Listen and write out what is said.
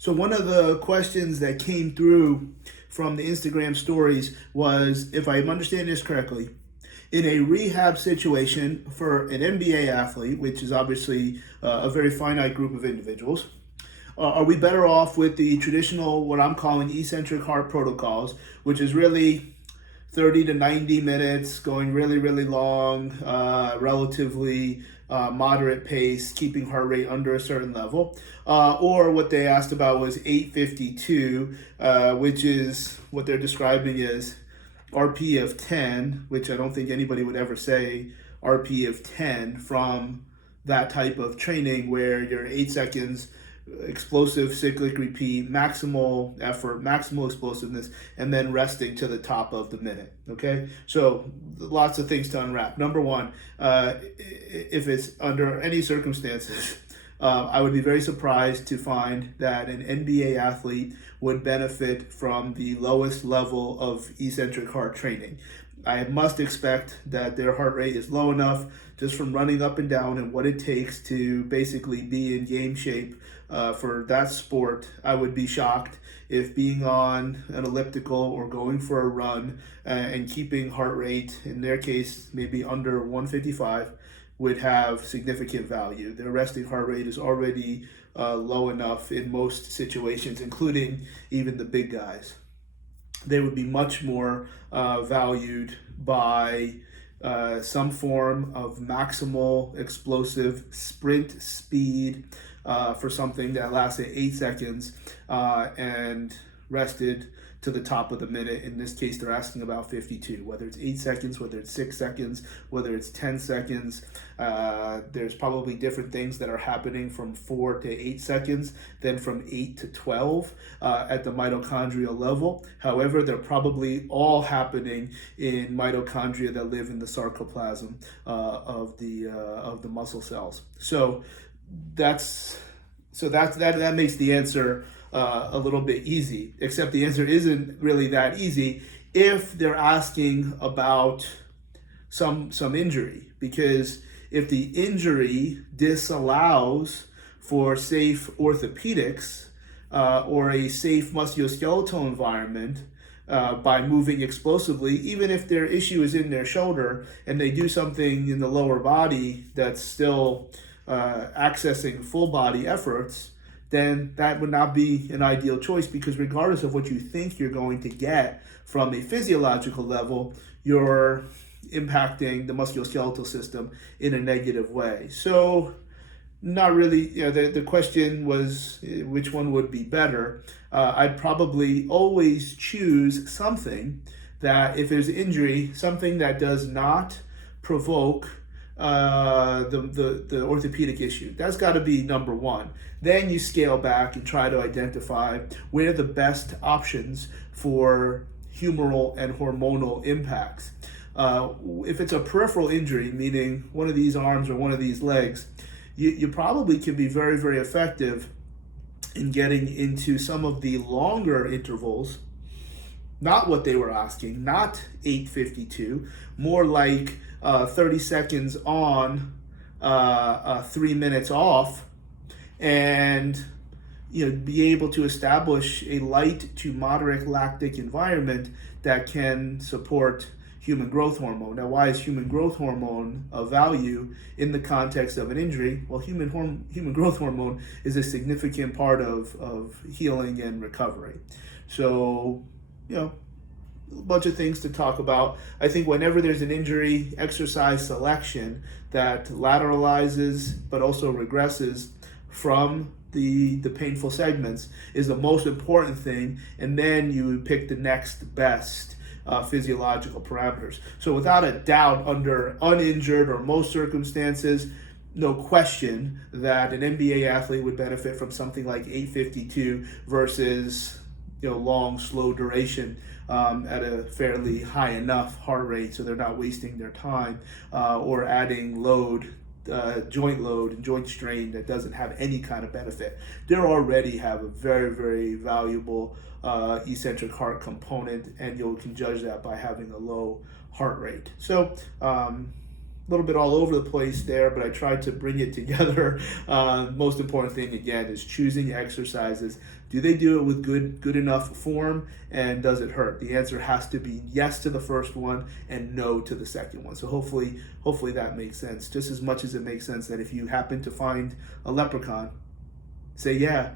So one of the questions that came through from the Instagram stories was, if I'm understanding this correctly, in a rehab situation for an NBA athlete, which is obviously a very finite group of individuals, are we better off with the traditional, what I'm calling eccentric heart protocols, which is really 30 to 90 minutes, going really, really long, relatively moderate pace, keeping heart rate under a certain level. Or what they asked about was 852, which is what they're describing as RPE of 10, which I don't think anybody would ever say RPE of 10 from that type of training where you're 8 seconds explosive cyclic repeat, maximal effort, maximal explosiveness, and then resting to the top of the minute. Okay, so lots of things to unwrap. Number one, if it's under any circumstances, I would be very surprised to find that an NBA athlete would benefit from the lowest level of eccentric heart training. I must expect that their heart rate is low enough just from running up and down and what it takes to basically be in game shape for that sport. I would be shocked if being on an elliptical or going for a run and keeping heart rate, in their case, maybe under 155, would have significant value. Their resting heart rate is already low enough in most situations, including even the big guys. They would be much more valued by some form of maximal explosive sprint speed for something that lasted 8 seconds and rested to the top of the minute. In this case, they're asking about 52, whether it's 8 seconds, whether it's 6 seconds, whether it's 10 seconds. There's probably different things that are happening from 4 to 8 seconds than from 8 to 12 at the mitochondrial level. However, they're probably all happening in mitochondria that live in the sarcoplasm of the muscle cells. So that makes the answer a little bit easy, except the answer isn't really that easy if they're asking about some injury, because if the injury disallows for safe orthopedics or a safe musculoskeletal environment by moving explosively, even if their issue is in their shoulder and they do something in the lower body that's still accessing full body efforts, then that would not be an ideal choice, because regardless of what you think you're going to get from a physiological level, you're impacting the musculoskeletal system in a negative way. So not really, the question was which one would be better. I'd probably always choose something that, if there's injury, something that does not provoke the orthopedic issue. That's got to be number one. Then you scale back and try to identify where are the best options for humoral and hormonal impacts. If it's a peripheral injury, meaning one of these arms or one of these legs, you probably can be very, very effective in getting into some of the longer intervals. Not what they were asking, not 852, more like 30 seconds on, 3 minutes off, and be able to establish a light to moderate lactic environment that can support human growth hormone. Now, why is human growth hormone of value in the context of an injury? Well, human growth hormone is a significant part of healing and recovery. So, a bunch of things to talk about. I think whenever there's an injury, exercise selection that lateralizes but also regresses from the painful segments is the most important thing, and then you pick the next best physiological parameters. So without a doubt, under uninjured or most circumstances, no question that an NBA athlete would benefit from something like 852 versus long, slow duration at a fairly high enough heart rate so they're not wasting their time or adding load, joint load and joint strain that doesn't have any kind of benefit. They already have a very, very valuable eccentric heart component, and you can judge that by having a low heart rate. So little bit all over the place there, but I tried to bring it together. Most important thing again is choosing exercises. Do they do it with good enough form, and does it hurt? The answer has to be yes to the first one and no to the second one. So hopefully that makes sense. Just as much as it makes sense that if you happen to find a leprechaun, say yeah.